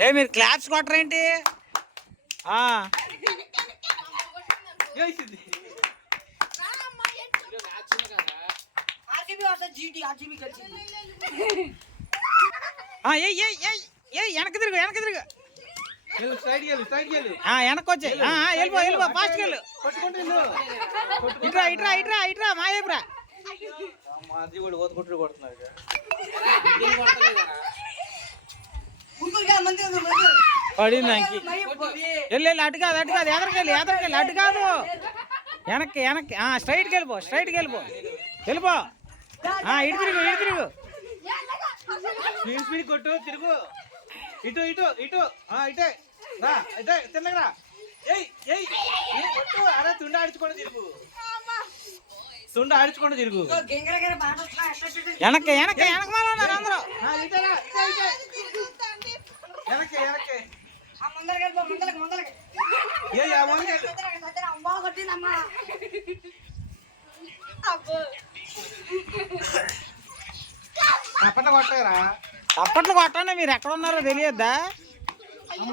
ఏ మీరు క్లాప్స్ కొట్టరేంటి? వెనక్కి తిరుగు వెనక్కి తిరుగు వెనక్కి వచ్చాయి వెళ్ళిపో వెళ్ళిపో ఫాస్ట్కి వెళ్ళు. ఇట్రా ఇట్రా ఇట్రా ఇట్రా మాయేపురా పడింది అంకి వెళ్ళి అటు కాదు అటు కాదు ఎదరికెళ్ళి ఎదరికెళ్ళి అటు కాదు వెనక్కి వెనక్కి స్ట్రైట్కి వెళ్ళిపో స్ట్రైట్కి వెళ్ళిపో వెళ్ళిపో ఇటు తిరుగు ఇటు తిరుగు స్పీడ్ కొట్టు తిరుగు ఇటు ఇటు ఇటు ఇటే రా ఇటే తిన్నగా కొట్టు అరే తుండ ఆడించుకోండి తిరుగు తుండ ఆడించుకోండి తిరుగు వెనక్కి వెనక్కి వెనకమాల ఉన్నారు అందరూ వెనక్కి వెనక్కి అప్పట్లో కొట్టండి మీరు ఎక్కడ ఉన్నారో తెలియద్దా?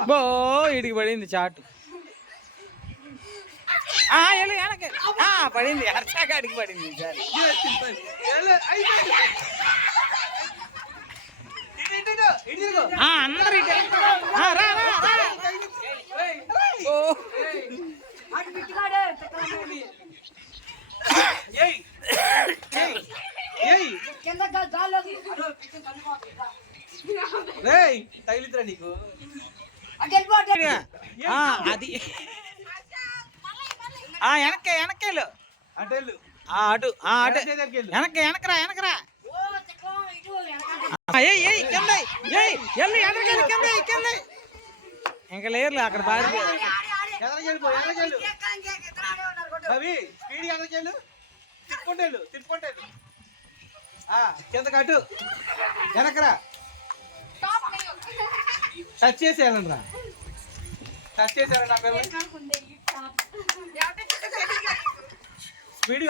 బో ఇడికి పడింది చాటు వెళ్ళి వెనక్కి పడింది అడిగి పడింది అందరు ఇటు తగిలిద్రా నీకు అది వెనక్కి వెనక్కేళ్ళు అటెళ్ళు అటు అటు వెనక్కి వెనకరా వెనకరా ఇంకా లేరులే అక్కడ బాగా స్పీడ్ ఎదరికెళ్ళు తిప్పుకుంటేళ్ళు తిప్పుకుంటేళ్ళు కింద కట్టు వెనకరా టచ్ చేసేయాలండి రా టచ్ చేసేయాలండి నా పిల్లలు స్పీడ్